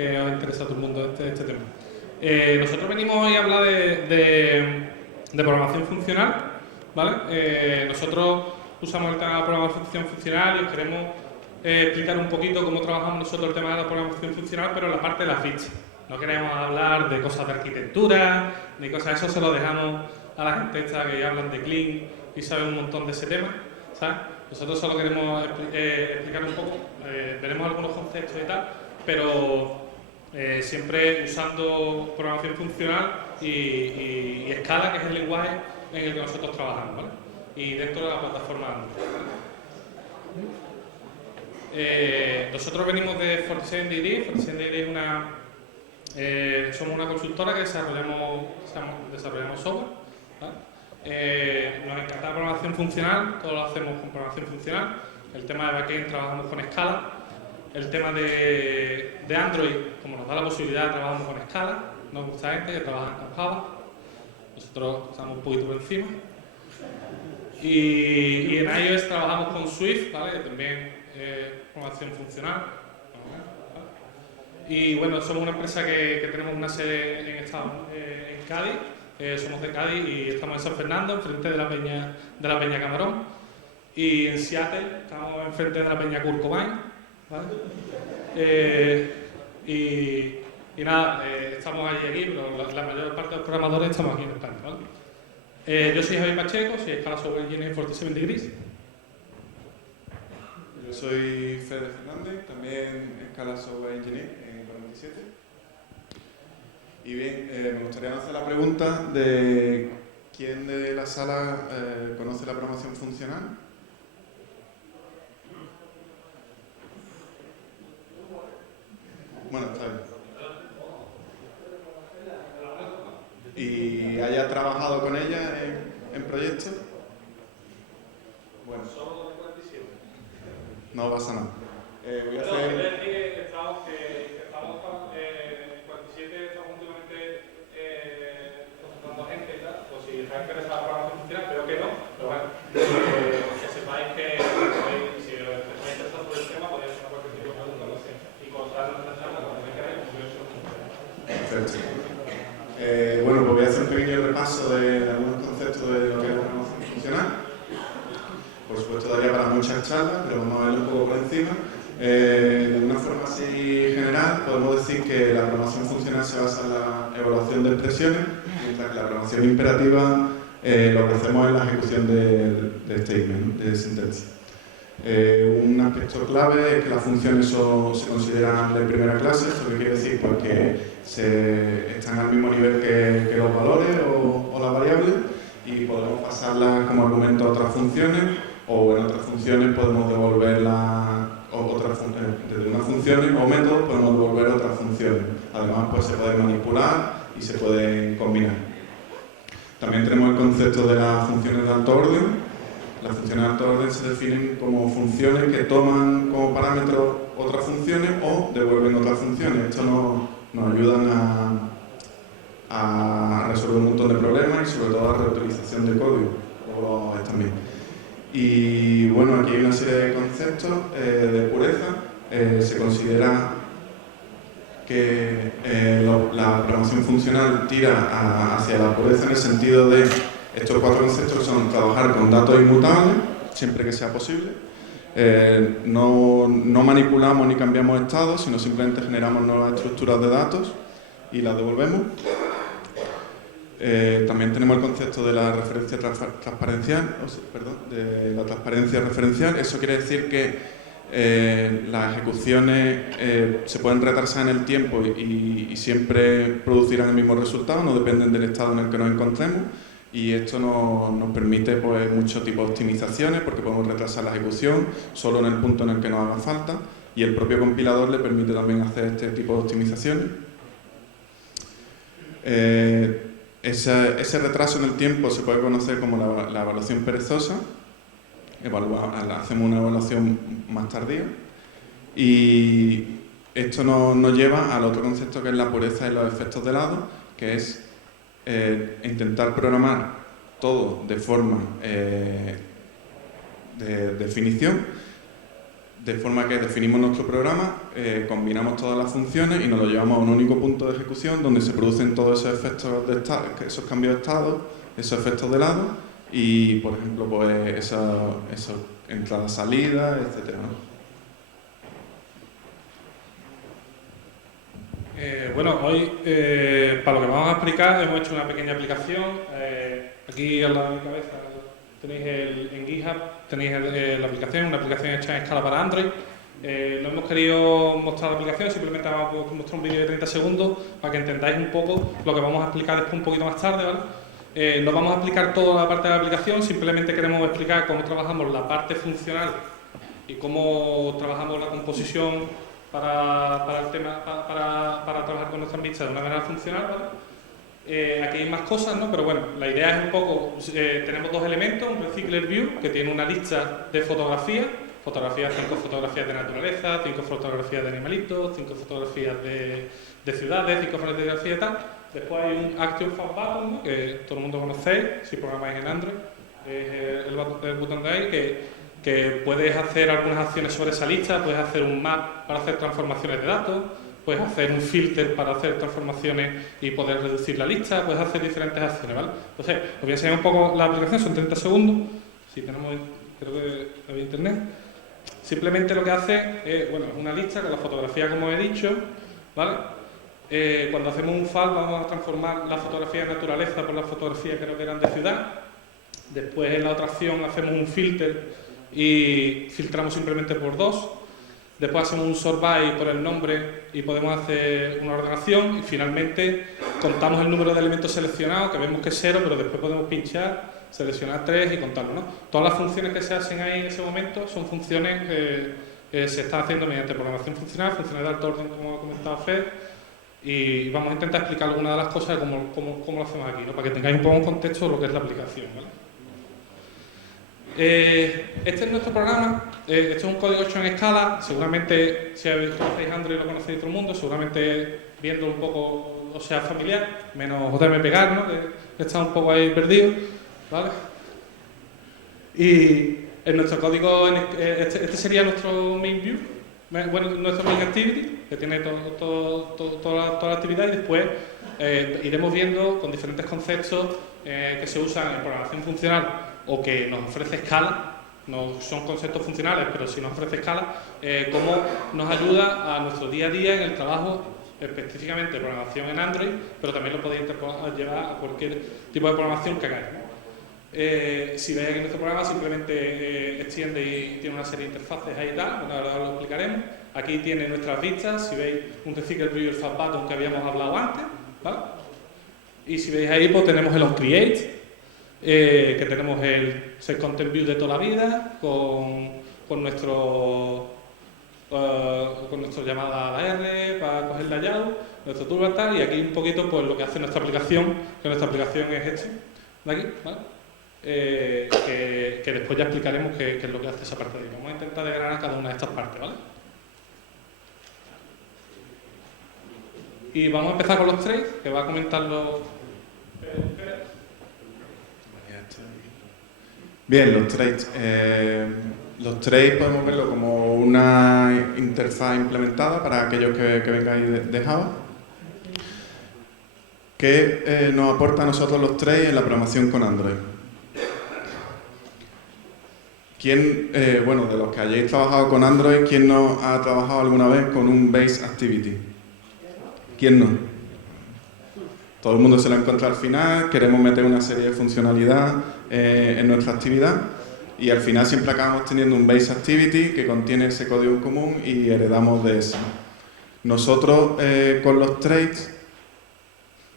que os interesa a todo el mundo este tema. Nosotros venimos hoy a hablar de programación funcional, ¿vale? Nosotros usamos el tema de la programación funcional y os queremos explicar un poquito cómo trabajamos nosotros el tema de la programación funcional, pero en la parte de la ficha. No queremos hablar de cosas de arquitectura, ni cosas, eso se lo dejamos a la gente esta que hablan de Clean y saben un montón de ese tema, ¿sabes? Nosotros solo queremos explicar un poco, veremos algunos conceptos y tal, pero siempre usando programación funcional y Scala, que es el lenguaje en el que nosotros trabajamos, ¿vale? Y dentro de la plataforma Android, ¿vale? Nosotros venimos de 47 Degrees. 47 Degrees es somos una consultora que desarrollamos software, ¿vale? Nos encanta la programación funcional, todo lo hacemos con programación funcional. El tema de backend trabajamos con Scala. El tema de Android, como nos da la posibilidad, trabajamos con Scala. Nos gusta gente que trabaja con Java. Nosotros estamos un poquito por encima. Y en iOS trabajamos con Swift, ¿vale? También programación funcional. Y bueno, somos una empresa que tenemos una sede en Cádiz. Somos de Cádiz y estamos en San Fernando, enfrente de la Peña Camarón. Y en Seattle estamos enfrente de la Peña Kurt Cobain, ¿vale? Y nada, estamos allí aquí, pero la mayor parte de los programadores estamos aquí en España, ¿vale? Yo soy Javier Pacheco, soy Scala Software Engineer en 47 Degrees. Yo soy Fede Fernández, también Scala Software Engineer en 47. Y bien, me gustaría hacer la pregunta de ¿quién de la sala conoce la programación funcional? Bueno, está bien. ¿Y haya trabajado con ella en proyectos? Bueno, no pasa nada. Voy a hacer... decir que estamos 47, estamos últimamente contratando gente y tal, pues si está interesada en la programación funcional, creo que no, pero bueno, que sepáis que si os estáis interesados por el tema, podéis hacer cualquier tipo de pregunta, no sé, y contar nuestra charla cuando me queráis, pues yo soy Perfecto. Bueno, pues voy a hacer un pequeño repaso de algunos conceptos de lo que es la programación funcional. Por supuesto daría para muchas charlas, pero vamos a verlo un poco por encima. De una forma así general, podemos decir que la programación funcional se basa en la evaluación de expresiones, mientras que la programación imperativa lo que hacemos es la ejecución de statement, ¿no? De sentencia. Un aspecto clave es que las funciones se consideran de primera clase. ¿Esto qué quiere decir? Pues que están al mismo nivel que los valores o las variables y podemos pasarlas como argumento a otras funciones, o en otras funciones podemos devolverlas desde unas funciones o métodos podemos devolver otras funciones. Además, pues se pueden manipular y se pueden combinar. También tenemos el concepto de las funciones de alto orden. Las funciones de alto orden se definen como funciones que toman como parámetro otras funciones o devuelven otras funciones. Esto nos ayuda a resolver un montón de problemas y sobre todo a reutilización de código. Luego también. Y bueno, aquí hay una serie de conceptos de pureza. Se considera que la programación funcional tira hacia la pureza en el sentido de estos cuatro conceptos son trabajar con datos inmutables, siempre que sea posible. No manipulamos ni cambiamos estados, sino simplemente generamos nuevas estructuras de datos y las devolvemos. También tenemos el concepto de la referencia transparencial, de la transparencia referencial. Eso quiere decir que las ejecuciones se pueden retrasar en el tiempo y siempre producirán el mismo resultado, no dependen del estado en el que nos encontremos. Y esto nos permite pues, muchos tipos de optimizaciones, porque podemos retrasar la ejecución solo en el punto en el que nos haga falta, y el propio compilador le permite también hacer este tipo de optimizaciones. Ese retraso en el tiempo se puede conocer como la evaluación perezosa. Hacemos una evaluación más tardía, y esto nos lleva al otro concepto, que es la pureza y los efectos de lado, que es intentar programar todo de forma de definición, de forma que definimos nuestro programa, combinamos todas las funciones y nos lo llevamos a un único punto de ejecución donde se producen todos esos efectos de estado, esos cambios de estado, esos efectos de lado y, por ejemplo, pues esas entradas, salidas, etcétera, ¿no? Bueno, hoy para lo que vamos a explicar hemos hecho una pequeña aplicación. Aquí al lado de mi cabeza tenéis en GitHub tenéis la aplicación, una aplicación hecha en escala para Android. No hemos querido mostrar la aplicación, simplemente vamos a mostrar un vídeo de 30 segundos para que entendáis un poco lo que vamos a explicar después un poquito más tarde, ¿vale? No vamos a explicar toda la parte de la aplicación, simplemente queremos explicar cómo trabajamos la parte funcional y cómo trabajamos la composición para el tema, para trabajar con nuestras vistas de una manera funcional, ¿vale? Aquí hay más cosas, ¿no? Pero bueno, la idea es un poco, tenemos dos elementos, un Recycler View que tiene una lista de fotografías, 5 fotografías de naturaleza, 5 fotografías de animalitos, 5 fotografías de ciudades, 5 fotografías de tal. Después hay un Action Fast Button, ¿no? Que todo el mundo conocéis, si programáis en Android, es el botón de ahí que puedes hacer algunas acciones sobre esa lista, puedes hacer un map para hacer transformaciones de datos, puedes hacer un filter para hacer transformaciones y poder reducir la lista, puedes hacer diferentes acciones, ¿vale? Entonces, os voy a enseñar un poco la aplicación, son 30 segundos, si tenemos, creo que había internet. Simplemente lo que hace es, bueno, una lista con la fotografía como he dicho, ¿vale? Cuando hacemos un file vamos a transformar la fotografía de naturaleza por la fotografía que eran de ciudad. Después en la otra acción hacemos un filter y filtramos simplemente por 2. Después hacemos un sort by por el nombre y podemos hacer una ordenación y finalmente contamos el número de elementos seleccionados, que vemos que es 0, pero después podemos pinchar, seleccionar 3 y contarlo, ¿no? Todas las funciones que se hacen ahí en ese momento son funciones que se están haciendo mediante programación funcional, funciones de alto orden, como ha comentado Fed, y vamos a intentar explicar algunas de las cosas de cómo lo hacemos aquí, ¿no? Para que tengáis un poco un contexto de lo que es la aplicación, ¿vale? Este es nuestro programa, este es un código hecho en escala, seguramente si conocéis Android lo conocéis todo el mundo, seguramente viendo un poco os sea familiar, menos JM Pegar, ¿no? Que está un poco ahí perdido, ¿vale? Y en nuestro código, este sería nuestro main view, bueno, nuestro main activity, que tiene toda la actividad y después iremos viendo con diferentes conceptos que se usan en programación funcional o que nos ofrece escala, no son conceptos funcionales, pero sí nos ofrece escala, cómo nos ayuda a nuestro día a día en el trabajo, específicamente programación en Android, pero también lo podéis llevar a cualquier tipo de programación que hagáis, ¿no? Si veis aquí nuestro programa, simplemente extiende y tiene una serie de interfaces ahí y tal, bueno, ahora lo explicaremos. Aquí tiene nuestras vistas, si veis un Recycler View y el Fast Button que habíamos hablado antes, ¿vale? Y si veis ahí, pues tenemos el OnCreate, que tenemos el Set Content View de toda la vida, con nuestro llamada a la R para coger la layout, nuestro toolbar tal, y aquí un poquito pues lo que hace nuestra aplicación, que nuestra aplicación es este, de aquí, ¿vale? Que después ya explicaremos qué es lo que hace esa parte de ahí. Vamos a intentar desgranar cada una de estas partes, ¿vale? Y vamos a empezar con los traits, que va a comentarlo. Bien, los traits. Los traits podemos verlo como una interfaz implementada para aquellos que vengáis de Java, que nos aporta a nosotros los traits en la programación con Android. ¿Quién, bueno, de los que hayáis trabajado con Android, quién no ha trabajado alguna vez con un Base Activity? ¿Quién no? Todo el mundo se lo encuentra al final, queremos meter una serie de funcionalidad en nuestra actividad y al final siempre acabamos teniendo un Base Activity que contiene ese código en común y heredamos de eso. Nosotros con los traits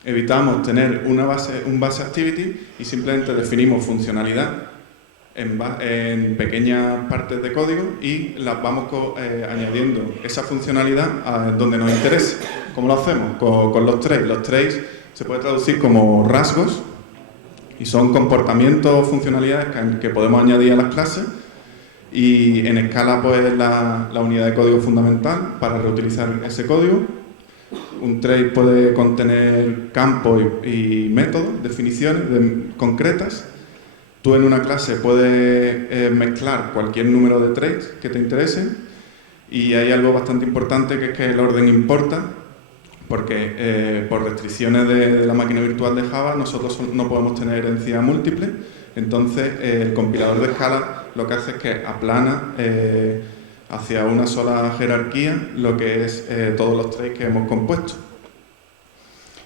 evitamos tener un Base Activity y simplemente definimos funcionalidad en pequeñas partes de código y las vamos añadiendo esa funcionalidad a donde nos interese. ¿Cómo lo hacemos? Con los traits. Los traits se puede traducir como rasgos y son comportamientos o funcionalidades que podemos añadir a las clases y en escala pues es la unidad de código fundamental para reutilizar ese código. Un trait puede contener campos y métodos, definiciones concretas. Tú en una clase puedes mezclar cualquier número de traits que te interesen Y hay algo bastante importante, que es que el orden importa, porque por restricciones de la máquina virtual de Java nosotros no podemos tener herencia múltiple. Entonces el compilador de escala lo que hace es que aplana hacia una sola jerarquía lo que es todos los traits que hemos compuesto.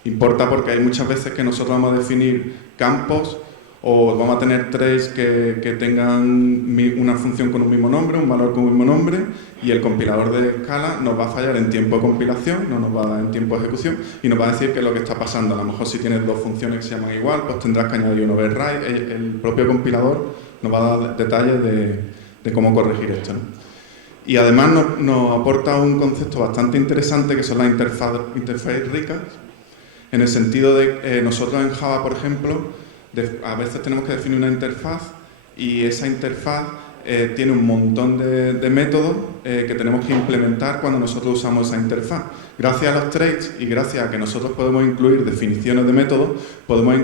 Importa porque hay muchas veces que nosotros vamos a definir campos o vamos a tener traits que tengan una función con un mismo nombre, un valor con un mismo nombre, y el compilador de escala nos va a fallar en tiempo de compilación, no nos va a dar en tiempo de ejecución, y nos va a decir qué es lo que está pasando. A lo mejor si tienes dos funciones que se llaman igual, pues tendrás que añadir un override. El propio compilador nos va a dar detalles de cómo corregir esto, ¿no? Y además nos aporta un concepto bastante interesante, que son las interfaces ricas, en el sentido de nosotros en Java, por ejemplo, a veces tenemos que definir una interfaz, y esa interfaz tiene un montón de métodos que tenemos que implementar cuando nosotros usamos esa interfaz. Gracias a los traits y gracias a que nosotros podemos incluir definiciones de métodos, podemos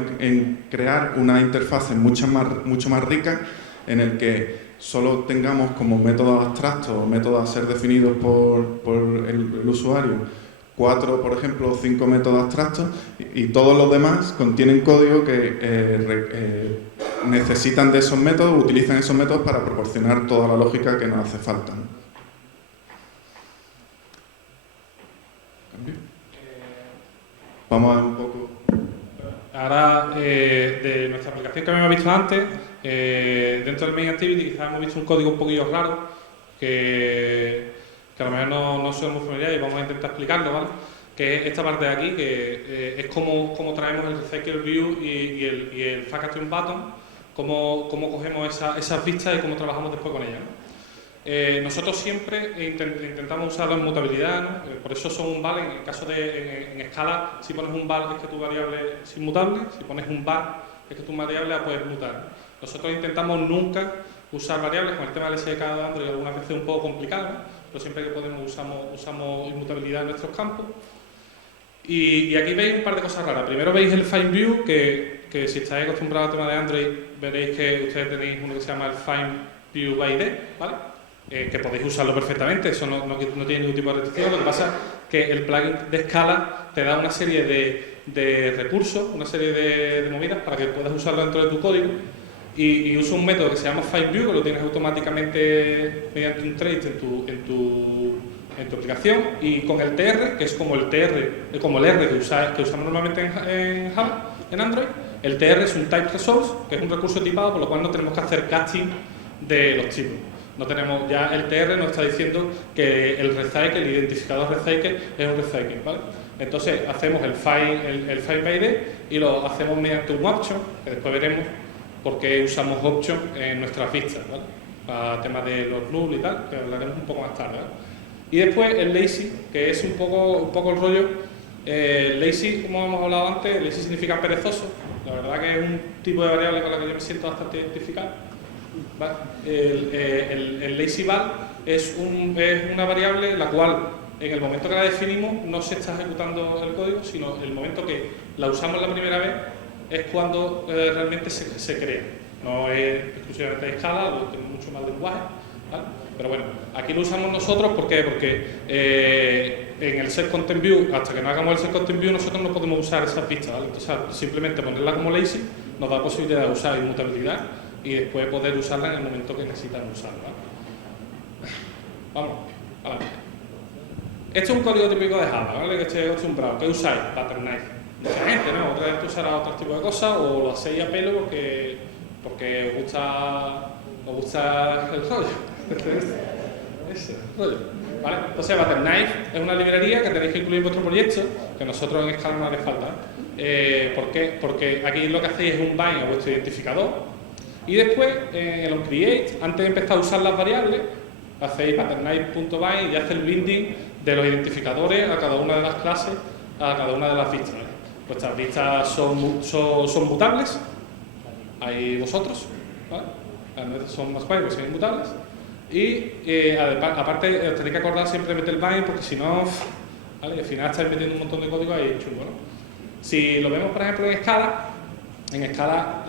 crear una interfaz mucho más rica, en el que solo tengamos como métodos abstractos, métodos a ser definidos por el usuario, 4, por ejemplo, o 5 métodos abstractos, y todos los demás contienen código que necesitan de esos métodos, utilizan esos métodos para proporcionar toda la lógica que nos hace falta. Vamos a ver un poco. Ahora, de nuestra aplicación que habíamos visto antes, dentro del Main Activity quizás hemos visto un código un poquillo raro, que a lo mejor no soy muy familiar, y vamos a intentar explicarlo, ¿vale? Que es esta parte de aquí, que es como traemos el Recycle View y el Fact Button, cómo cogemos esas vistas y cómo trabajamos después con ellas, ¿no? Nosotros siempre intentamos usarlo en mutabilidad, ¿no? Por eso son un val. En el caso en escala, si pones un val es que tu variable es inmutable, si pones un var es que tu variable la puedes mutar. Nosotros intentamos nunca usar variables. Con el tema del SDK de Android algunas veces es un poco complicado, ¿no? Pero siempre que podemos usamos inmutabilidad en nuestros campos. Y aquí veis un par de cosas raras. Primero veis el Find View, que si estáis acostumbrados al tema de Android, veréis que ustedes tenéis uno que se llama el Find View by ID, ¿vale? Que podéis usarlo perfectamente, eso no tiene ningún tipo de restricción. Lo que pasa es que el plugin de escala te da una serie de recursos, una serie de movidas para que puedas usarlo dentro de tu código. Y usa un método que se llama FindView, que lo tienes automáticamente mediante un trait en tu aplicación, y con el TR, que es como el R que usamos normalmente en Java, en Android. El TR es un Type Resource, que es un recurso tipado, por lo cual no tenemos que hacer casting de los tipos. No tenemos, ya el TR nos está diciendo que el recycle, el identificador recycle, es un recycle, ¿vale? Entonces hacemos el find by ID y lo hacemos mediante un option, que después veremos por qué usamos option en nuestras vistas, ¿vale? Para temas de los null y tal, que hablaremos un poco más tarde, ¿vale? Y después el lazy, que es un poco el rollo. Lazy, como hemos hablado antes, lazy significa perezoso. La verdad que es un tipo de variable con la que yo me siento bastante identificado, ¿vale? El lazy val es una variable la cual en el momento que la definimos no se está ejecutando el código, sino el momento que la usamos la primera vez es cuando realmente se crea. No es exclusivamente de escala, tiene mucho más lenguaje, ¿vale? Pero bueno, aquí lo usamos nosotros, ¿por qué? Porque en el setContentView, hasta que no hagamos el setContentView, nosotros no podemos usar esas vistas, ¿vale? Entonces, simplemente ponerla como lazy nos da la posibilidad de usar inmutabilidad y después poder usarla en el momento que necesitamos usarla, ¿vale? Vamos, vale. Este es un código típico de Java, ¿vale? Este es un browser. ¿Qué usáis? Pattern Knife. Mucha gente, ¿no? Otra gente usará otro tipo de cosas, o lo hacéis a pelo porque os gusta el rollo. Ese rollo. ¿Vale? Entonces, Pattern Knife es una librería que tenéis que incluir en vuestro proyecto, que a nosotros en Scala no hace falta. ¿Por qué? Porque aquí lo que hacéis es un bind a vuestro identificador, y después en el onCreate, antes de empezar a usar las variables, hacéis patternknife.bind y hace el binding de los identificadores a cada una de las clases, a cada una de las vistas, ¿vale? Vuestras vistas son mutables, hay vosotros, ¿vale? Son más bytes, son inmutables. Y aparte tenéis que acordar siempre de meter el bind, porque si no, ¿vale? Al final estáis metiendo un montón de código ahí chungo, ¿no? Si lo vemos, por ejemplo, en escala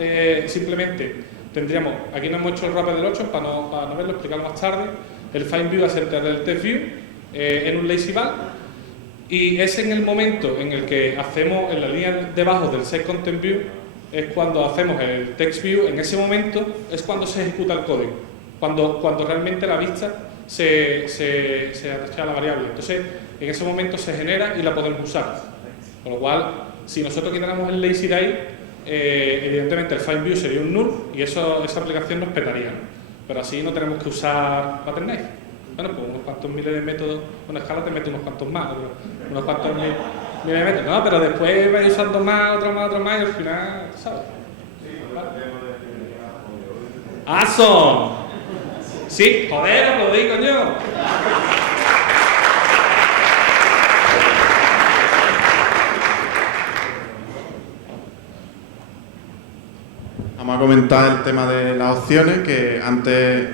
simplemente tendríamos, aquí no hemos hecho el wrapper del 8 para no verlo, explicarlo más tarde. el FindView a centrar el TextView en un lazyval, y es en el momento en el que hacemos en la línea debajo del setContentView, es cuando hacemos el TextView. En ese momento es cuando se ejecuta el código, cuando realmente la vista se atasca a la variable. Entonces, en ese momento se genera y la podemos usar. Con lo cual, si nosotros quitáramos el lazy de ahí, evidentemente el FindView sería un null y esa aplicación nos petaría, ¿no? Pero así no tenemos que usar pattern knife. Bueno, pues unos cuantos miles de métodos, una escala te mete unos cuantos más, unos cuantos miles de métodos, ¿no? Pero después vais usando más, otro más, y al final, ¿sabes? ¡Aso! Sí, joder, aplaudí, coño. Vamos a comentar el tema de las opciones, que antes,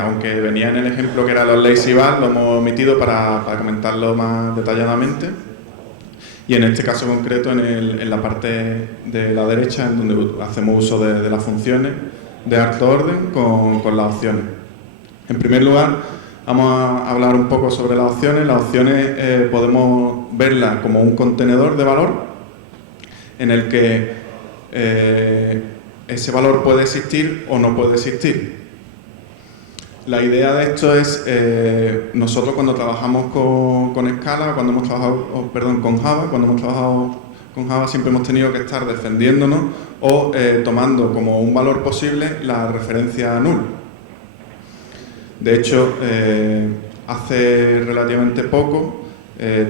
aunque venía en el ejemplo que era los lazyval, lo hemos omitido para comentarlo más detalladamente. Y en este caso concreto, en la parte de la derecha, en donde hacemos uso de las funciones de alto orden con las opciones. En primer lugar, vamos a hablar un poco sobre las opciones. Las opciones podemos verlas como un contenedor de valor en el que ese valor puede existir o no puede existir. La idea de esto es, nosotros cuando trabajamos con Scala, cuando hemos trabajado, con Java, cuando hemos trabajado con Java siempre hemos tenido que estar defendiéndonos o tomando como un valor posible la referencia null. De hecho, hace relativamente poco,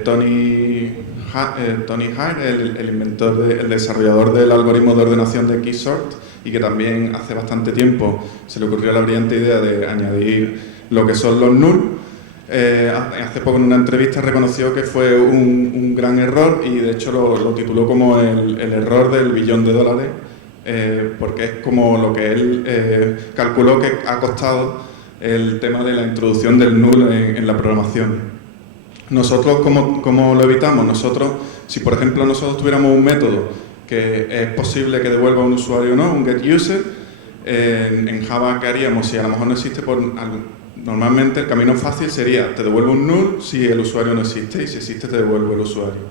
Tony Hare, el inventor, el desarrollador del algoritmo de ordenación de keysort, y que también hace bastante tiempo se le ocurrió la brillante idea de añadir lo que son los null, hace poco en una entrevista reconoció que fue un gran error, y de hecho lo tituló como el error del billón de dólares, porque es como lo que él calculó que ha costado el tema de la introducción del null en la programación. Nosotros, ¿cómo lo evitamos? Nosotros, si por ejemplo nosotros tuviéramos un método que es posible que devuelva a un usuario o no, un getUser, en Java, ¿qué haríamos? Si a lo mejor no existe, normalmente el camino fácil sería, te devuelvo un null si el usuario no existe, y si existe te devuelvo el usuario.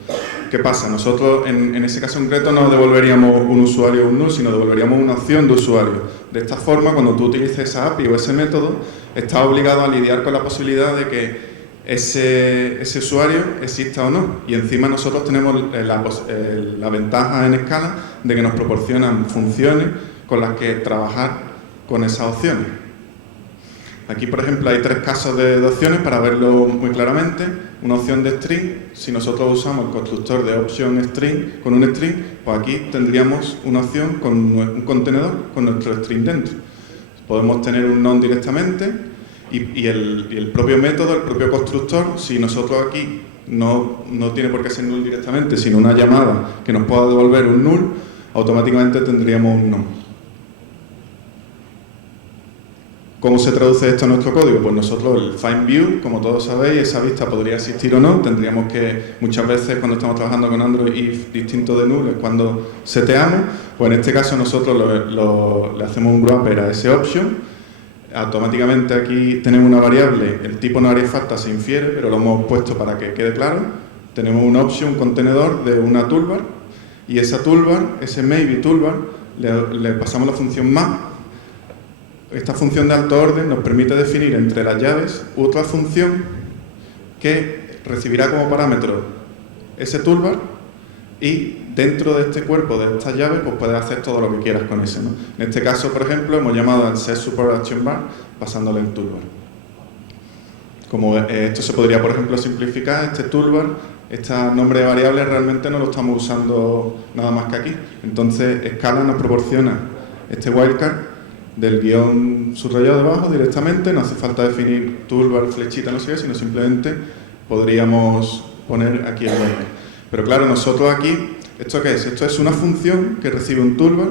¿Qué pasa? Nosotros en ese caso concreto no devolveríamos un usuario o un null, sino devolveríamos una opción de usuario. De esta forma, cuando tú utilices esa API o ese método, estás obligado a lidiar con la posibilidad de que ese usuario exista o no, y encima nosotros tenemos la ventaja en Scala de que nos proporcionan funciones con las que trabajar con esas opciones. Aquí, por ejemplo, hay tres casos de opciones para verlo muy claramente. Una opción de string, si nosotros usamos el constructor de option string con un string, pues aquí tendríamos una opción con un contenedor con nuestro string dentro. Podemos tener un non directamente. Y el propio método, el propio constructor, si nosotros aquí no tiene por qué ser null directamente, sino una llamada que nos pueda devolver un null, automáticamente tendríamos un non. ¿Cómo se traduce esto en nuestro código? Pues nosotros el FindView, como todos sabéis, esa vista podría existir o no. Tendríamos que, muchas veces cuando estamos trabajando con Android, if distinto de null es cuando seteamos. Pues en este caso nosotros le hacemos un wrapper a ese option. Automáticamente aquí tenemos una variable, el tipo no haría falta, se infiere, pero lo hemos puesto para que quede claro. Tenemos una option, un contenedor de una toolbar, y esa toolbar, ese maybe toolbar, le pasamos la función map. Esta función de alto orden nos permite definir entre las llaves otra función que recibirá como parámetro ese toolbar, y dentro de este cuerpo de estas llaves pues puedes hacer todo lo que quieras con eso, ¿no? En este caso, por ejemplo, hemos llamado al setSupportActionBar pasándole el toolbar. Como esto se podría, por ejemplo, simplificar, este toolbar, este nombre de variable realmente no lo estamos usando nada más que aquí. Entonces, Scala nos proporciona este wildcard del guión subrayado debajo directamente, no hace falta definir toolbar, flechita, no sé qué, sino simplemente podríamos poner aquí el wildcard. Pero claro, nosotros aquí, ¿esto qué es? Esto es una función que recibe un toolbar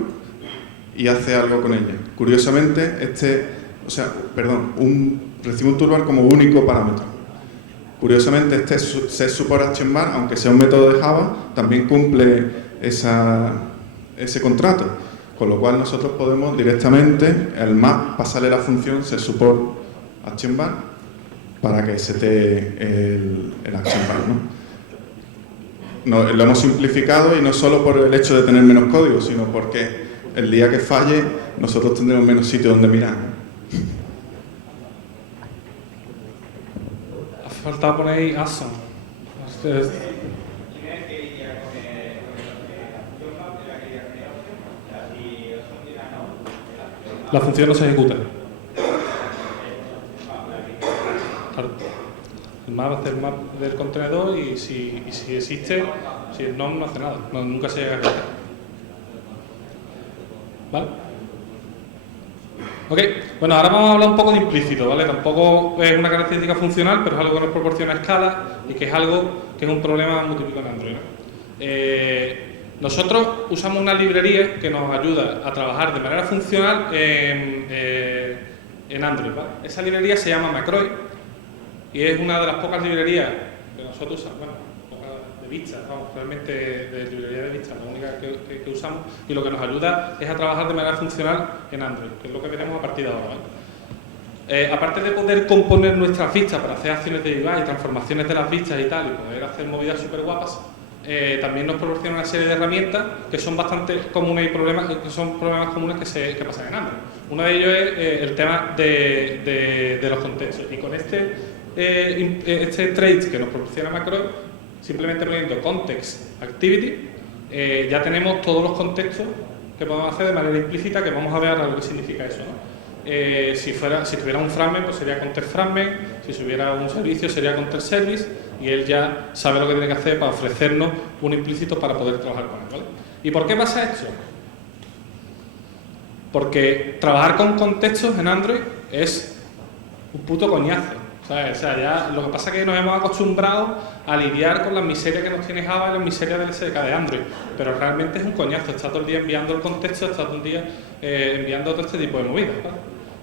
y hace algo con ella. Curiosamente, recibe un toolbar como único parámetro. Curiosamente, este setSupportActionBar, aunque sea un método de Java, también cumple ese contrato. Con lo cual nosotros podemos directamente al map pasarle la función setSupportActionBar para que sete el action bar, ¿no? Lo hemos simplificado y no solo por el hecho de tener menos código, sino porque el día que falle nosotros tendremos menos sitio donde mirar. Ha faltado poner ahí awesome. La función no se ejecuta. Claro. El map hace el map del contenedor y si existe, si el nom no hace nada, nunca se llega a ejecutar. ¿Vale? Ok, bueno, ahora vamos a hablar un poco de implícito, ¿vale? Tampoco es una característica funcional, pero es algo que nos proporciona escala y que es algo que es un problema muy típico en Android, ¿no? Nosotros usamos una librería que nos ayuda a trabajar de manera funcional en Android, ¿vale? Esa librería se llama Macroid y es una de las pocas librerías que nosotros usamos, bueno, de vistas, vamos, realmente de librería de vistas, la única que usamos, y lo que nos ayuda es a trabajar de manera funcional en Android, que es lo que veremos a partir de ahora, ¿vale? Aparte de poder componer nuestras vistas para hacer acciones de UI, transformaciones de las vistas y tal, y poder hacer movidas súper guapas, también nos proporciona una serie de herramientas que son bastante comunes y que son problemas comunes que pasan en Android. Uno de ellos es el tema de los contextos. Y con este trait que nos proporciona Macroid, simplemente poniendo context activity, ya tenemos todos los contextos que podemos hacer de manera implícita, que vamos a ver ahora lo que significa eso, ¿no? Si tuviera un fragment, pues sería context fragment, si hubiera un servicio sería context service, y él ya sabe lo que tiene que hacer para ofrecernos un implícito para poder trabajar con él, ¿vale? ¿Y por qué pasa esto? Porque trabajar con contextos en Android es un puto coñazo, ¿sabes? O sea, ya lo que pasa es que nos hemos acostumbrado a lidiar con las miserias que nos tiene Java y las miserias del SDK de Android, pero realmente es un coñazo, está todo el día enviando el contexto, está todo el día enviando todo este tipo de movidas, ¿vale?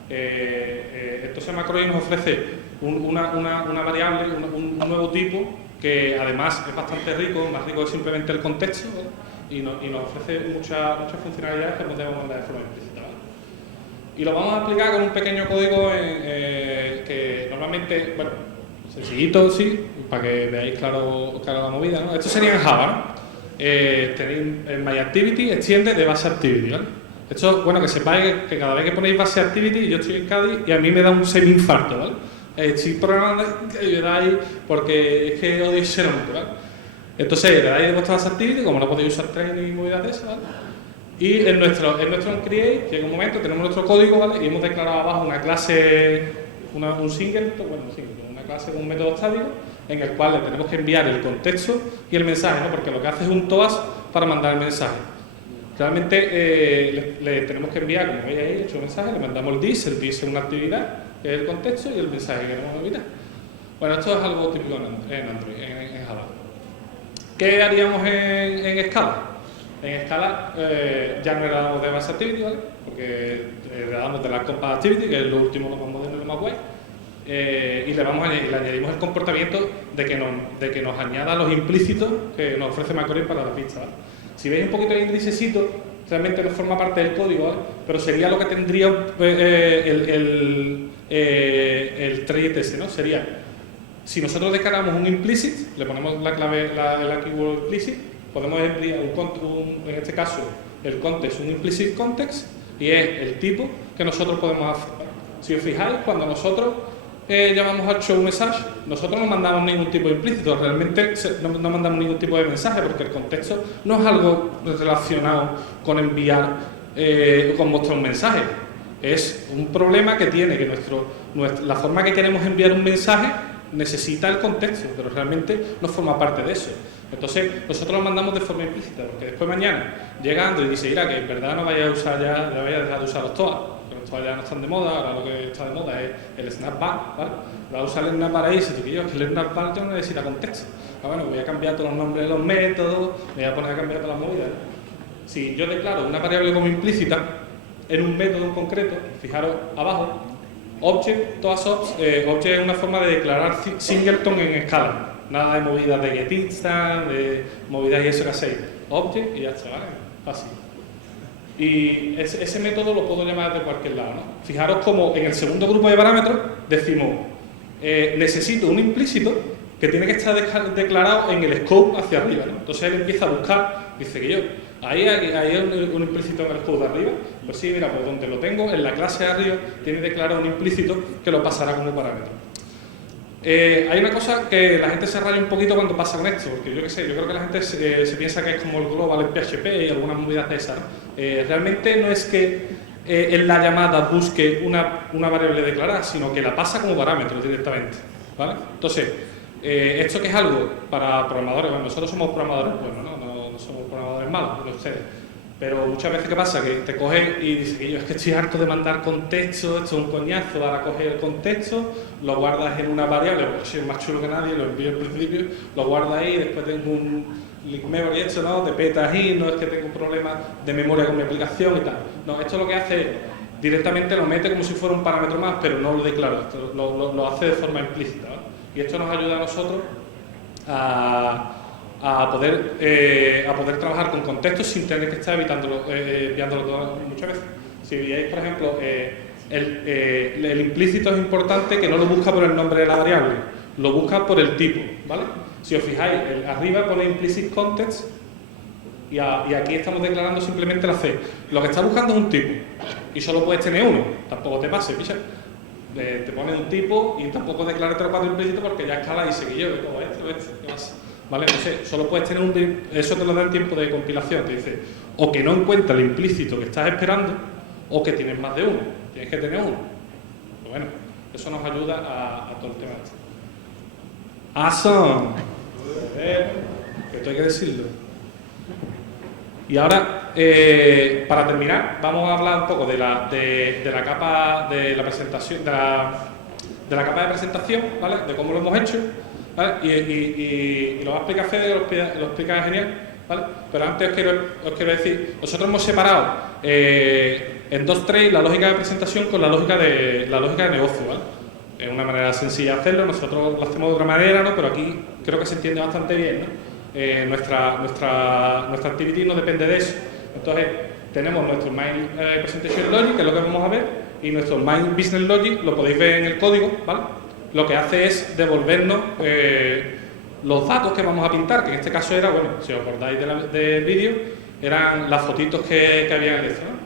Entonces Macroid nos ofrece una variable, un nuevo tipo que además es bastante rico, más rico que simplemente el contexto, ¿vale? y nos ofrece muchas funcionalidades que podemos mandar de forma implícita, ¿vale? Y lo vamos a aplicar con un pequeño código que normalmente, bueno, sencillito, sí, para que veáis claro la movida, ¿no? Esto sería en Java, ¿no? Tenéis en MyActivity, extiende de base activity, ¿vale? Esto, bueno, que sepáis que cada vez que ponéis base activity, yo estoy en Cádiz y a mí me da un semi-infarto, ¿vale? Estoy programando y le dais, porque es que odio ese nombre, ¿vale? Entonces, le dais de vuestra base activity, como no podéis usar training y movidas de esas, ¿vale? Y en nuestro create, llega un momento, tenemos nuestro código, ¿vale? Y hemos declarado abajo una clase, un singleton, una clase con un método estático, en el cual le tenemos que enviar el contexto y el mensaje, ¿no? Porque lo que hace es un TOAS para mandar el mensaje. Realmente le tenemos que enviar, como veis ahí, hecho un mensaje, le mandamos el dis es una actividad, que es el contexto, y el mensaje que queremos evitar. Bueno, esto es algo típico en Android, en Java. ¿Qué haríamos en Scala? En Scala ya no le damos de base activity, ¿vale? Porque le damos de la compa activity, que es lo último, lo más moderno y lo más guay. Y le añadimos el comportamiento de que nos añada los implícitos que nos ofrece Macroid para las vistas, ¿vale? Si veis un poquito el índicecito, realmente no forma parte del código, ¿vale? Pero sería lo que tendría el trait ese, ¿no? Sería, si nosotros descargamos un implicit, le ponemos la clave, la keyword implicit, podemos enviar en este caso, el context, un implicit context, y es el tipo que nosotros podemos hacer, ¿vale? Si os fijáis, cuando nosotros llamamos al show message, nosotros no mandamos ningún tipo de implícito, realmente no mandamos ningún tipo de mensaje, porque el contexto no es algo relacionado con enviar con mostrar un mensaje. Es un problema que tiene que la forma que queremos enviar un mensaje necesita el contexto, pero realmente no forma parte de eso. Entonces nosotros lo mandamos de forma implícita, porque después mañana llegando y dice, mira, que en verdad no vaya a usar ya dejar de usar los TOA. Ya no están de moda, ahora lo que está de moda es el snapback, ¿vale? Va a usar el snapback ahí y dice, tío, es que el snapback ya no necesita contexto. Bueno, voy a cambiar todos los nombres de los métodos, me voy a poner a cambiar todas las movidas. Si yo declaro una variable como implícita en un método en concreto, fijaros abajo, object, todas object es una forma de declarar singleton en escala. Nada de movidas de getInstant, de movidas y eso que hacéis. Object y ya está, ¿vale? Fácil. Y ese método lo puedo llamar de cualquier lado, ¿no? Fijaros como en el segundo grupo de parámetros decimos necesito un implícito que tiene que estar declarado en el scope hacia arriba, ¿no? Entonces él empieza a buscar, dice que yo, ahí hay un implícito en el scope de arriba, pues sí, mira, pues donde lo tengo, en la clase de arriba, tiene declarado un implícito que lo pasará como parámetro. Hay una cosa que la gente se raya un poquito cuando pasa con esto, porque yo qué sé, yo creo que la gente se piensa que es como el global en PHP y algunas movidas de esas, ¿no? Realmente no es que en la llamada busque una variable declarada, sino que la pasa como parámetro directamente, ¿vale? Entonces, esto que es algo para programadores, bueno, nosotros somos programadores buenos, no somos programadores malos, de ustedes, pero muchas veces ¿qué pasa? Que te coges y dices que yo es que estoy harto de mandar contexto, esto es un coñazo, ahora coges el contexto, lo guardas en una variable, porque soy más chulo que nadie, lo envío al principio, lo guardas ahí, después tengo un link memory hecho, ¿no? Te petas ahí, no es que tengo un problema de memoria con mi aplicación y tal. No, esto lo que hace es, directamente lo mete como si fuera un parámetro más, pero no lo declara, esto lo hace de forma implícita, ¿no? Y esto nos ayuda a nosotros a poder trabajar con contextos sin tener que estar enviándolo todo muchas veis. Si veis, por ejemplo, el implícito es importante que no lo busca por el nombre de la variable, lo busca por el tipo, ¿vale? Si os fijáis, arriba pone implicit context y aquí estamos declarando simplemente la C. Lo que está buscando es un tipo y solo puedes tener uno, tampoco te pases, picha. Te pone un tipo y tampoco declara 3 o 4 implícitos porque ya escala y seguillo de todo esto, ¿qué pasa? ¿Vale? Entonces, solo puedes tener eso te lo da el tiempo de compilación, te dice o que no encuentra el implícito que estás esperando o que tienes más de uno, tienes que tener uno. Pero bueno, eso nos ayuda a todo el tema este. ¡Awesome! Que esto hay que decirlo. Y ahora, para terminar, vamos a hablar un poco de la capa de la presentación, de la capa de presentación, ¿vale? De cómo lo hemos hecho, ¿vale? Y lo va a explicar Fede, lo explica genial, ¿vale? Pero antes os quiero decir, nosotros hemos separado en dos trays la lógica de presentación con la lógica de negocio, ¿vale? Es una manera sencilla de hacerlo, nosotros lo hacemos de otra manera, ¿no? Pero aquí creo que se entiende bastante bien, ¿no? Nuestra activity no depende de eso. Entonces, tenemos nuestro main presentation logic, que es lo que vamos a ver, y nuestro main business logic, lo podéis ver en el código, ¿vale? Lo que hace es devolvernos los datos que vamos a pintar, que en este caso era, bueno, si os acordáis del vídeo, eran las fotitos que había en esto, ¿no?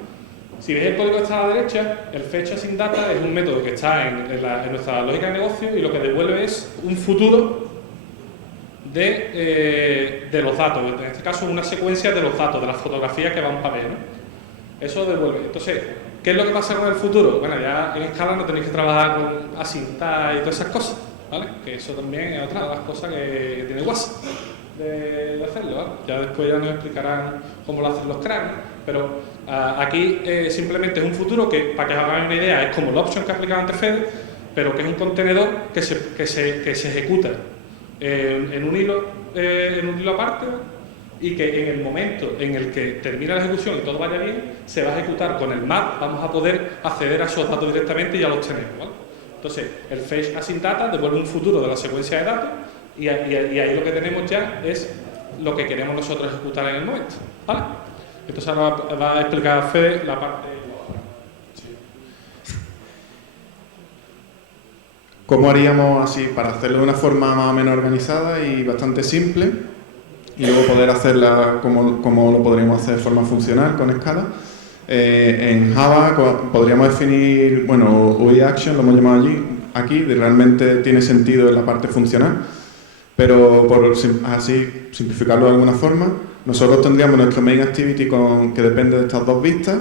Si veis el código que está a la derecha, el fetch async data es un método que está en nuestra lógica de negocio y lo que devuelve es un futuro de los datos, en este caso una secuencia de los datos, de las fotografías que vamos a ver, ¿no? Eso devuelve. Entonces, ¿qué es lo que pasa con el futuro? Bueno, ya en Scala no tenéis que trabajar con asintar y todas esas cosas, ¿vale? Que eso también es otra de las cosas que tiene WASP de hacerlo, ¿vale? Ya después ya nos explicarán cómo lo hacen los cracks, ¿no? Pero aquí simplemente es un futuro que, para que os hagáis una idea, es como el option que aplicaba antes Fede, pero que es un contenedor que se ejecuta en un hilo aparte, y que en el momento en el que termina la ejecución y todo vaya bien, se va a ejecutar con el map, vamos a poder acceder a esos datos directamente y ya los tenemos, ¿vale? Entonces, el fetch async data devuelve un futuro de la secuencia de datos y ahí lo que tenemos ya es lo que queremos nosotros ejecutar en el momento, ¿vale? Entonces ahora va a explicar Fede la parte. ¿Cómo haríamos así para hacerlo de una forma más o menos organizada y bastante simple y luego poder hacerla como lo podríamos hacer de forma funcional con Scala? En Java podríamos definir, bueno, UI Action lo hemos llamado aquí, realmente tiene sentido en la parte funcional, pero por así simplificarlo de alguna forma, nosotros tendríamos nuestro main activity que depende de estas dos vistas.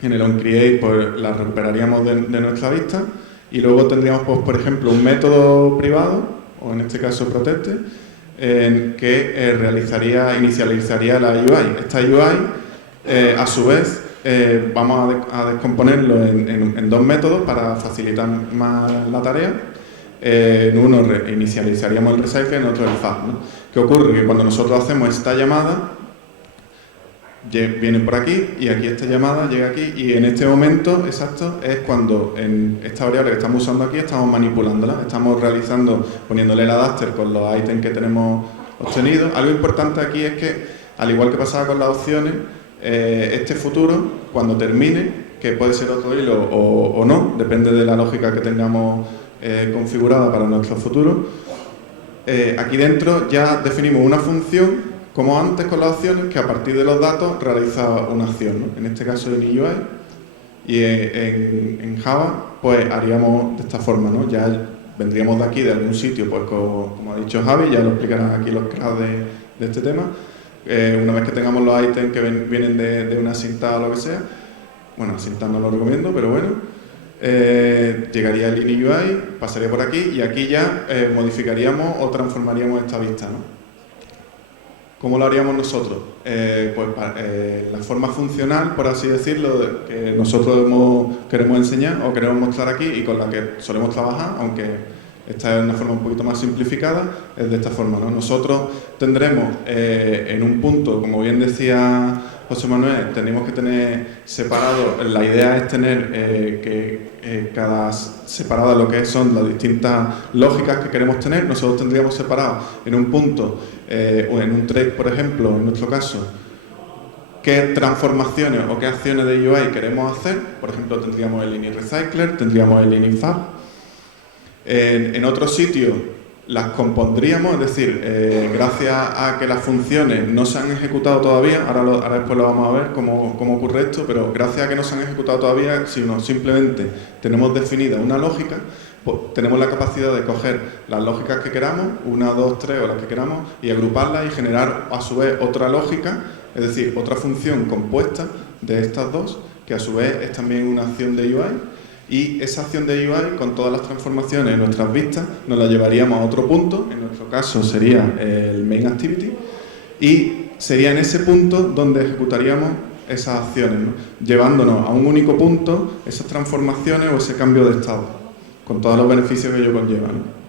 En el onCreate pues la recuperaríamos de nuestra vista. Y luego tendríamos, pues, por ejemplo, un método privado, o en este caso protected, que inicializaría la UI. Esta UI, a su vez, vamos a descomponerlo en dos métodos para facilitar más la tarea. En uno inicializaríamos el recycle, en otro el fab, ¿no? ¿Qué ocurre? Que cuando nosotros hacemos esta llamada, viene por aquí y aquí esta llamada llega aquí y en este momento exacto es cuando en esta variable que estamos usando aquí estamos manipulándola, estamos poniéndole el adapter con los ítems que tenemos obtenidos. Algo importante aquí es que, al igual que pasaba con las opciones, este futuro, cuando termine, que puede ser otro hilo o no, depende de la lógica que tengamos configurada para nuestro futuro, aquí dentro ya definimos una función, como antes con las opciones, que a partir de los datos realiza una acción, ¿no? En este caso en UI, y en Java pues haríamos de esta forma, ¿no? Ya vendríamos de aquí, de algún sitio, pues como ha dicho Javi, ya lo explicarán aquí los cracks de este tema. Una vez que tengamos los ítems que vienen de una cinta o lo que sea, bueno, cinta no lo recomiendo, pero bueno, llegaría el InUI, pasaría por aquí y aquí ya modificaríamos o transformaríamos esta vista, ¿no? ¿Cómo lo haríamos nosotros? Pues la forma funcional, por así decirlo, que nosotros queremos enseñar o queremos mostrar aquí y con la que solemos trabajar, aunque esta es una forma un poquito más simplificada, es de esta forma, ¿no? Nosotros tendremos en un punto, como bien decía José Manuel, tenemos que tener separado, la idea es tener cada separada lo que son las distintas lógicas que queremos tener. Nosotros tendríamos separado en un punto o en un thread, por ejemplo, en nuestro caso, qué transformaciones o qué acciones de UI queremos hacer. Por ejemplo, tendríamos el InRecycler, tendríamos el InFab. En otro sitio las compondríamos, es decir, gracias a que las funciones no se han ejecutado todavía, ahora después lo vamos a ver cómo ocurre esto, pero gracias a que no se han ejecutado todavía, sino simplemente tenemos definida una lógica, pues tenemos la capacidad de coger las lógicas que queramos, 1, 2, 3 o las que queramos, y agruparlas y generar a su vez otra lógica, es decir, otra función compuesta de estas dos, que a su vez es también una acción de UI. Y esa acción de UI, con todas las transformaciones en nuestras vistas, nos la llevaríamos a otro punto, en nuestro caso sería el main activity, y sería en ese punto donde ejecutaríamos esas acciones, ¿no? Llevándonos a un único punto esas transformaciones o ese cambio de estado, con todos los beneficios que ello conlleva, ¿no?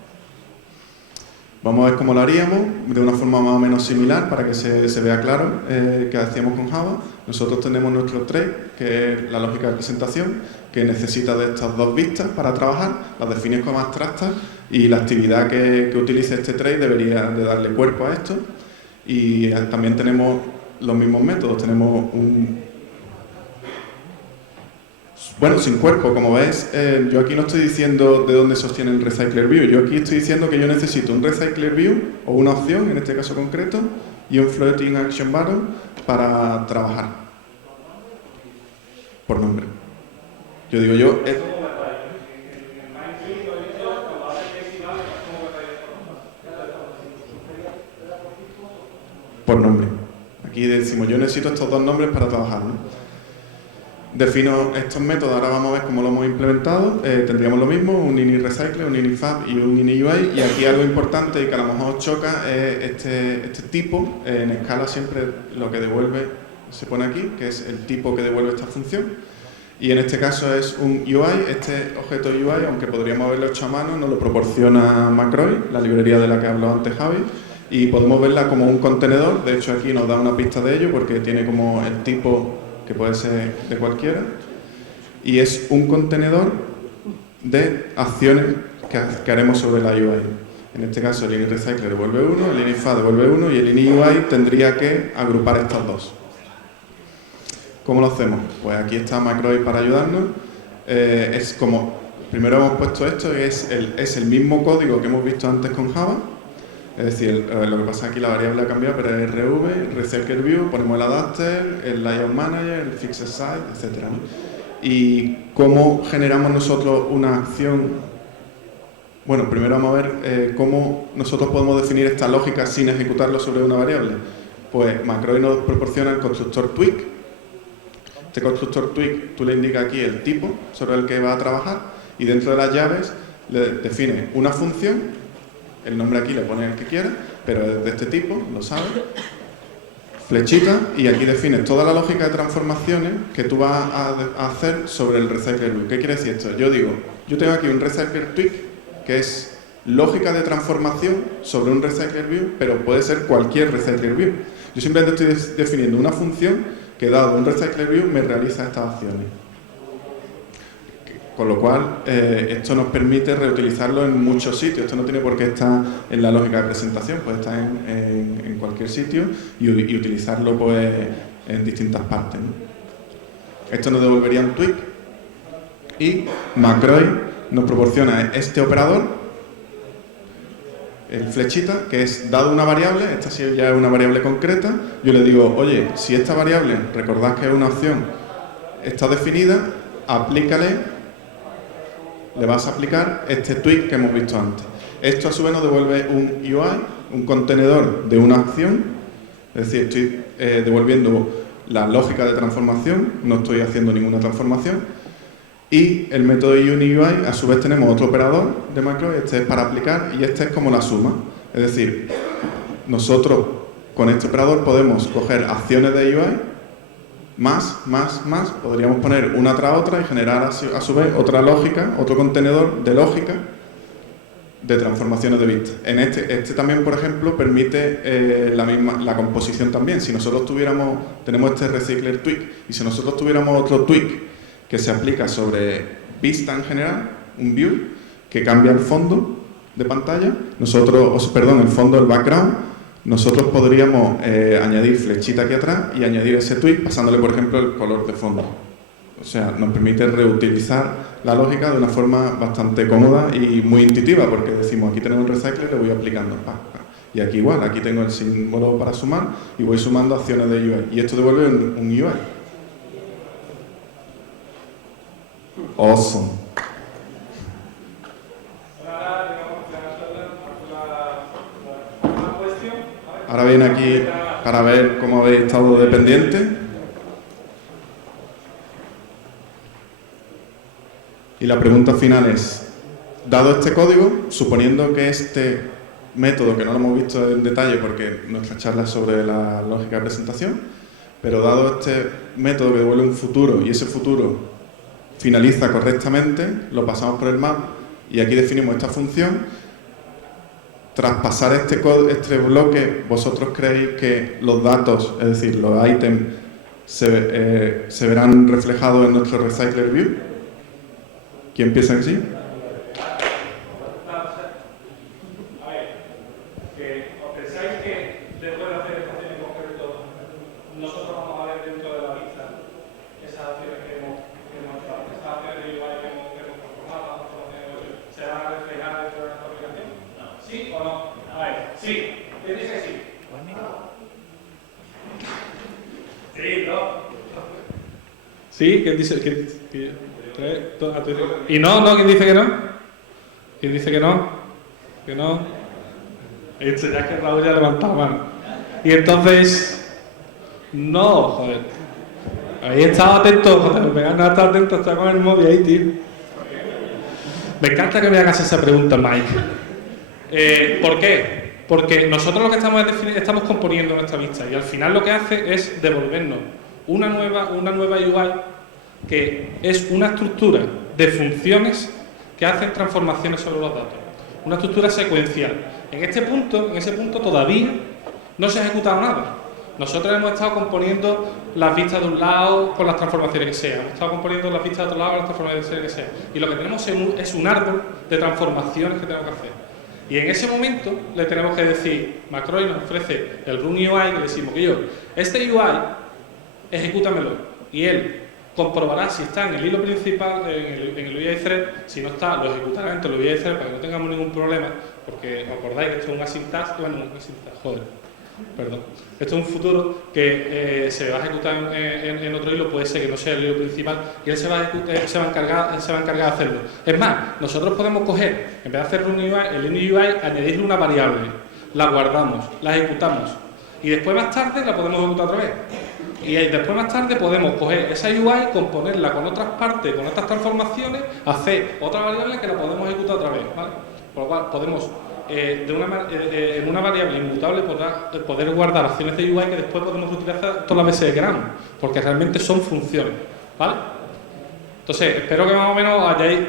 Vamos a ver cómo lo haríamos, de una forma más o menos similar, para que se vea claro que hacíamos con Java. Nosotros tenemos nuestro thread, que es la lógica de presentación, que necesita de estas dos vistas para trabajar, las defines como abstractas y la actividad que utilice este thread debería de darle cuerpo a esto. Y también tenemos los mismos métodos, tenemos bueno, sin cuerpo, como ves, yo aquí no estoy diciendo de dónde sostiene el Recycler View, yo aquí estoy diciendo que yo necesito un Recycler View o una opción, en este caso concreto, y un Floating Action Button para trabajar por nombre. Yo digo yo... por nombre. Aquí decimos, yo necesito estos dos nombres para trabajar, ¿no? Defino estos métodos, ahora vamos a ver cómo lo hemos implementado. Tendríamos lo mismo, un InRecycler, un InFab y un InUI. Y aquí algo importante y que a lo mejor choca es este tipo. En escala siempre lo que devuelve se pone aquí, que es el tipo que devuelve esta función. Y en este caso es un UI. Este objeto UI, aunque podríamos haberlo hecho a mano, nos lo proporciona Macroy, la librería de la que habló antes Javi. Y podemos verla como un contenedor. De hecho aquí nos da una pista de ello porque tiene como el tipo que puede ser de cualquiera, y es un contenedor de acciones que haremos sobre la UI. En este caso el InRecycler devuelve 1, el InFab devuelve 1 y el InUI tendría que agrupar estas dos. ¿Cómo lo hacemos? Pues aquí está Macroy para ayudarnos. Es como, primero hemos puesto esto, es el mismo código que hemos visto antes con Java. Es decir, lo que pasa aquí la variable ha cambiado, pero es RV, Recycler View, ponemos el adapter, el layout manager, el fixed site, etc., ¿no? ¿Y cómo generamos nosotros una acción? Bueno, primero vamos a ver cómo nosotros podemos definir esta lógica sin ejecutarlo sobre una variable. Pues Macroy nos proporciona el constructor Twig. Este constructor Twig, tú le indicas aquí el tipo sobre el que va a trabajar y dentro de las llaves le define una función. El nombre aquí le pone el que quiera, pero es de este tipo, lo sabes. Flechita, y aquí defines toda la lógica de transformaciones que tú vas a hacer sobre el Recycler View. ¿Qué quiere decir esto? Yo digo, yo tengo aquí un Recycler Twig, que es lógica de transformación sobre un Recycler View, pero puede ser cualquier Recycler View. Yo simplemente estoy definiendo una función que, dado un Recycler View, me realiza estas acciones. Con lo cual, esto nos permite reutilizarlo en muchos sitios. Esto no tiene por qué estar en la lógica de presentación, puede estar en cualquier sitio y utilizarlo pues, en distintas partes, ¿no? Esto nos devolvería un tweak y Macroy nos proporciona este operador, el flechita, que es dado una variable, esta sí ya es una variable concreta, yo le digo, oye, si esta variable, recordad que es una opción, está definida, aplícale, le vas a aplicar este tweak que hemos visto antes. Esto a su vez nos devuelve un UI, un contenedor de una acción, es decir, estoy devolviendo la lógica de transformación, no estoy haciendo ninguna transformación, y el método UniUI, a su vez tenemos otro operador de macro, este es para aplicar y este es como la suma. Es decir, nosotros con este operador podemos coger acciones de UI, más, podríamos poner una tras otra y generar a su vez otra lógica, otro contenedor de lógica de transformaciones de bits. En este también, por ejemplo, permite la composición también. Si nosotros tenemos este recycler tweak, y si nosotros tuviéramos otro tweak que se aplica sobre vista en general, un view, que cambia el fondo de pantalla, el fondo del background, nosotros podríamos añadir flechita aquí atrás y añadir ese tweak pasándole, por ejemplo, el color de fondo. O sea, nos permite reutilizar la lógica de una forma bastante cómoda y muy intuitiva, porque decimos, aquí tenemos el recycler y le voy aplicando. Y aquí igual, aquí tengo el símbolo para sumar y voy sumando acciones de UI. Y esto devuelve un UI. Awesome. Ahora viene aquí para ver cómo habéis estado dependientes. Y la pregunta final es, dado este código, suponiendo que este método, que no lo hemos visto en detalle porque nuestra charla es sobre la lógica de presentación, pero dado este método que devuelve un futuro y ese futuro finaliza correctamente, lo pasamos por el map y aquí definimos esta función. Tras pasar este bloque, ¿vosotros creéis que los datos, es decir, los ítems, se verán reflejados en nuestro recycler view? ¿Quién piensa que sí? A ver, ¿os pensáis que después de hacer esta acción en concreto, nosotros vamos a ver dentro de la vista esas acciones que hemos hecho, esas acciones de UI que hemos transformado, se van a reflejar dentro de nuestra aplicación? ¿Sí o no? A ver, sí. ¿Quién dice que sí? Sí, no. ¿Sí? ¿Quién dice que y no, ¿quién dice que no? ¿Quién dice que no? Que no. Esto ya es que Raúl ya ha levantado la mano. Y entonces, no, joder. Habéis estado atentos, joder, no ha estado atento, está con el móvil ahí, tío. Me encanta que me hagas esa pregunta, Mike. ¿Por qué? Porque nosotros lo que estamos componiendo nuestra vista y al final lo que hace es devolvernos una nueva UI que es una estructura de funciones que hacen transformaciones sobre los datos. Una estructura secuencial. En ese punto todavía no se ha ejecutado nada. Nosotros hemos estado componiendo las vistas de un lado con las transformaciones que sean. Hemos estado componiendo las vistas de otro lado con las transformaciones que sean. Y lo que tenemos es un árbol de transformaciones que tenemos que hacer. Y en ese momento le tenemos que decir, Macroy nos ofrece el Run UI, que le decimos que este UI, ejecútamelo. Y él comprobará si está en el hilo principal, en el UI thread. Si no está, lo ejecutará dentro del UI thread para que no tengamos ningún problema, porque os acordáis que esto es un asyntax, esto es un futuro que se va a ejecutar en otro hilo, puede ser que no sea el hilo principal, y él se va a encargar de hacerlo. Es más, nosotros podemos coger, en vez de hacer el UI, añadirle una variable, la guardamos, la ejecutamos, y después más tarde la podemos ejecutar otra vez. Y después más tarde podemos coger esa UI, componerla con otras partes, con otras transformaciones, hacer otra variable que la podemos ejecutar otra vez, ¿vale? Por lo cual podemos, en una variable inmutable, poder guardar acciones de UI que después podemos utilizar todas las veces que queramos, porque realmente son funciones, ¿vale? Entonces, espero que más o menos hayáis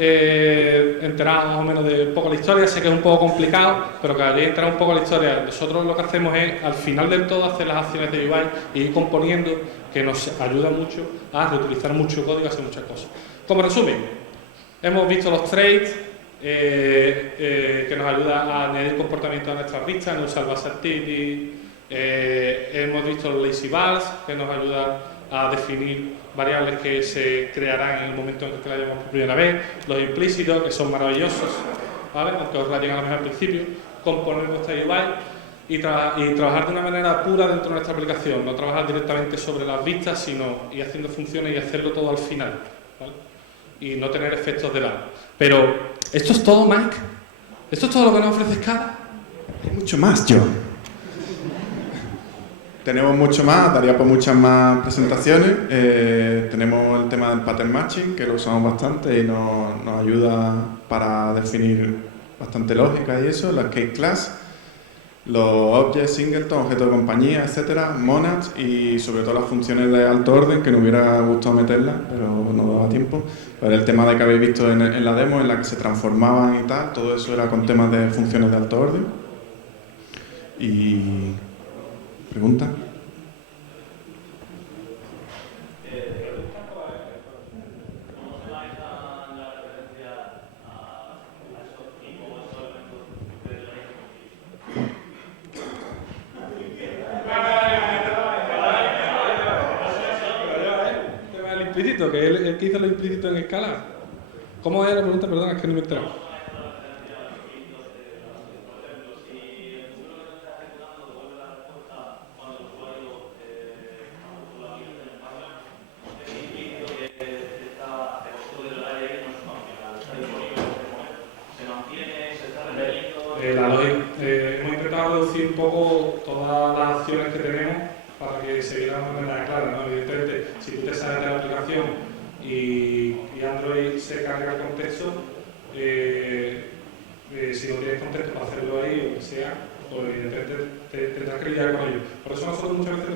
enterado más o menos de un poco la historia. Sé que es un poco complicado, pero que hayáis enterado un poco la historia. Nosotros lo que hacemos es, al final del todo, hacer las acciones de UI y ir componiendo, que nos ayuda mucho a reutilizar mucho código y hacer muchas cosas. Como resumen, hemos visto los traits, que nos ayuda a añadir comportamiento a nuestras vistas, no usar base activity. Hemos visto los lazy bars, que nos ayuda a definir variables que se crearán en el momento en que la llamamos por primera vez, los implícitos, que son maravillosos, ¿vale? Aunque os radican a lo mejor al principio, componer vuestra UI y trabajar de una manera pura dentro de nuestra aplicación, no trabajar directamente sobre las vistas, sino ir haciendo funciones y hacerlo todo al final, ¿vale? Y no tener efectos de lado. Pero, ¿esto es todo, Mike? ¿Esto es todo lo que nos ofrece Scala? Hay mucho más, John. Tenemos mucho más, daría por muchas más presentaciones. Tenemos el tema del pattern matching, que lo usamos bastante y nos ayuda para definir bastante lógica y eso, las case class, los objects, singleton, objetos de compañía, etcétera, monads y sobre todo las funciones de alto orden, que nos hubiera gustado meterlas, pero no daba tiempo. Pero el tema de que habéis visto en la demo, en la que se transformaban y tal, todo eso era con temas de funciones de alto orden. Y... ¿pregunta? Que él que hizo lo implícito en Scala. ¿Cómo es la pregunta? Perdón, es que no me he enterado. La lógica, hemos intentado reducir un poco todas las acciones que tenemos para que se viera de manera clara, ¿no? Evidentemente, si tú te sales de la aplicación y Android se carga el contexto, si no tienes contexto para hacerlo ahí o lo que sea, pues evidentemente tendrás que lidiar con ello. Por eso nosotros muchas veces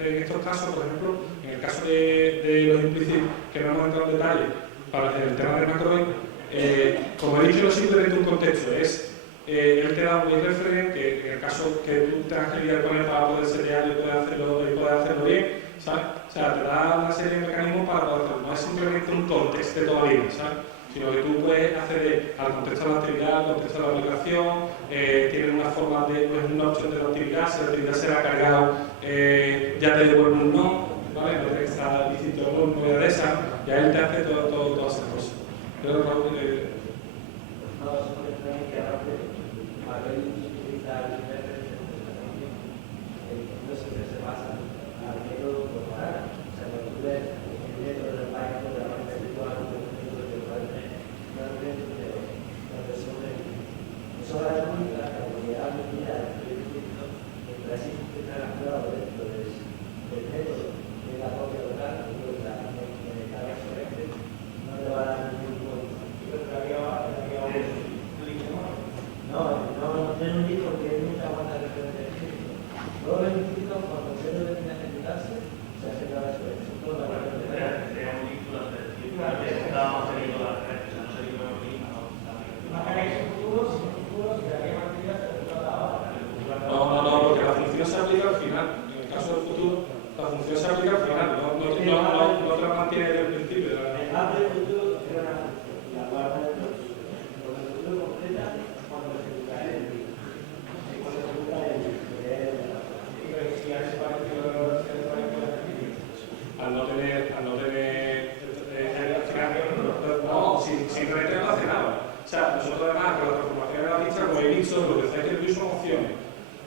en estos casos, por ejemplo, en el caso de los implícitos que no hemos entrado en detalle, para el tema de Macroid, como he dicho, no es simplemente un contexto, es él te da un reference que en el caso que tú tengas que lidiar con él para poder serial y poder hacerlo bien, ¿sabes? O sea, te da una serie de mecanismos para poder hacerlo. No es simplemente un contexto de toda la vida, ¿sabes? Sino que tú puedes acceder al contexto de la actividad, al contexto de la aplicación, tienes una forma de, pues, una opción de la actividad, si la actividad se ha cargado, ya te devuelve un no, ¿vale? No tienes que estar distinto de una novedad de esa, y ahí él te hace todas esas cosas. Pero Raúl,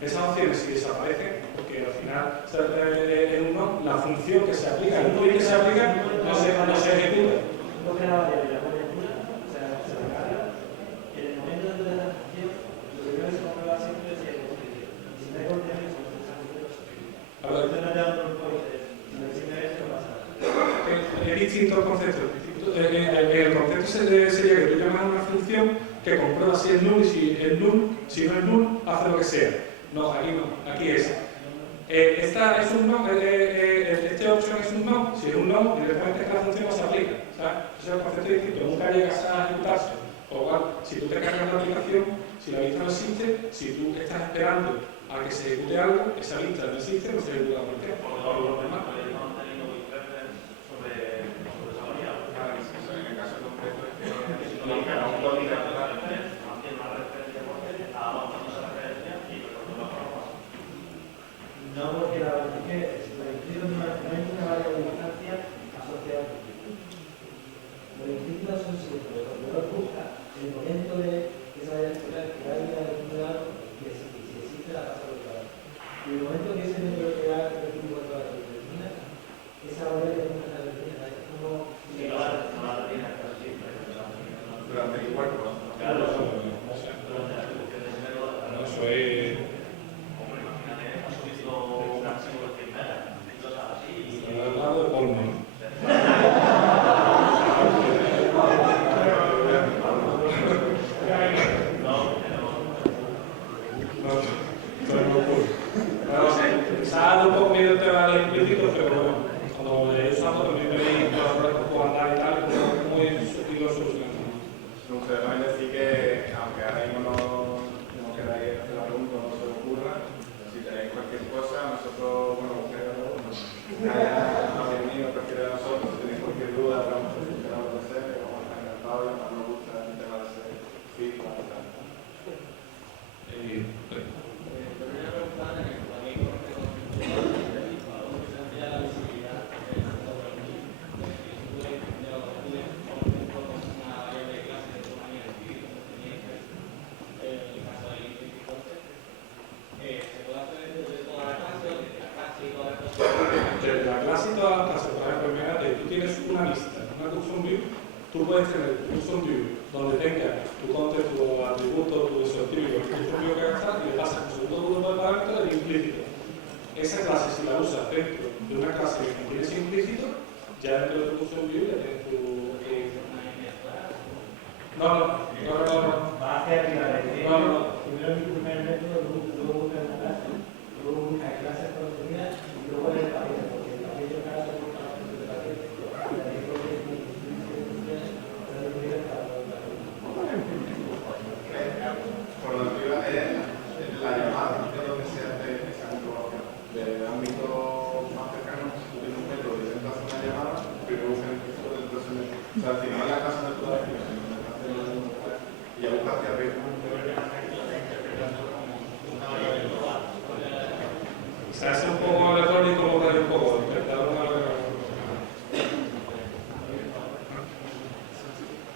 esas opciones, si desaparecen, porque al final en uno la función que se aplica, el que se aplica, no se ejecuta. Es distinto el concepto. El concepto sería que tú llamas a una función que comprueba si es null y si es null, si no es null, hace lo que sea. No, aquí no, aquí es. Esta es un no, este option es un no, si es un no, directamente es que la función no se aplica, ¿sabes? Ese es el concepto distinto, nunca llegas a ejecutarse. O igual, si tú te cargas la aplicación, si la vista no existe, si tú estás esperando a que se ejecute algo, esa vista no existe, no se ejecuta la aplicación. Por lo demás. No, porque la verdad es que la implícito no es una Y el momento que ese número te da el equipo de la determina, esa hora de la determina, es como... Sí, no la determina, pero sí. Durante el cuerpo. Claro, Eso durante la ejecución de ese método. es... Hombre, imagínate, has subido un máximo de 100 megas, y cosas así. Está al lado de Polmo, ¿no? Quizás un poco miedo el tema del implícito, pero bueno, cuando lo llegué usando también veis los errores que puedo andar y tal, y muy sutil lo solucionando. Ustedes van a decir que, aunque ahora mismo no queráis hacer la pregunta, no se os ocurra, si tenéis cualquier cosa, nosotros, bueno, ustedes hayan venido, prefieren a nosotros, si tenéis cualquier duda, vamos a funcionar lo que sea, vamos a estar encantados, y además nos gusta el tema de ese feedback y tal. La clase y todas las clases, por ejemplo, imagínate, tú tienes una lista, una custom view, tú puedes tener tu custom view donde tengas tu content, tu atributo, tu deseo típico, el custom view que gastas y le pasas un segundo grupo de parámetros del implícito. Esa clase, si la usas dentro de una clase que contiene ese implícito, ya dentro de tu custom view ya tienes tu... No. Va a hacer la de No. primero mi primer método, luego busca una clase, luego busca clases conocidas y luego el paquete, porque el paquete cada vez es más fácil de paquete. Por lo que iba es la llamada, es donde se hace esa comprobación. De ámbito más cercano, si tú tienes un método y intentas hacer una llamada, primero busca el texto del proceso. O sea, si no es la casa de toda la definición, y ya busca hacia arriba. Se hace un poco el error y como que un poco, intentar una...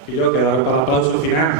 Y yo quedar para el aplauso final.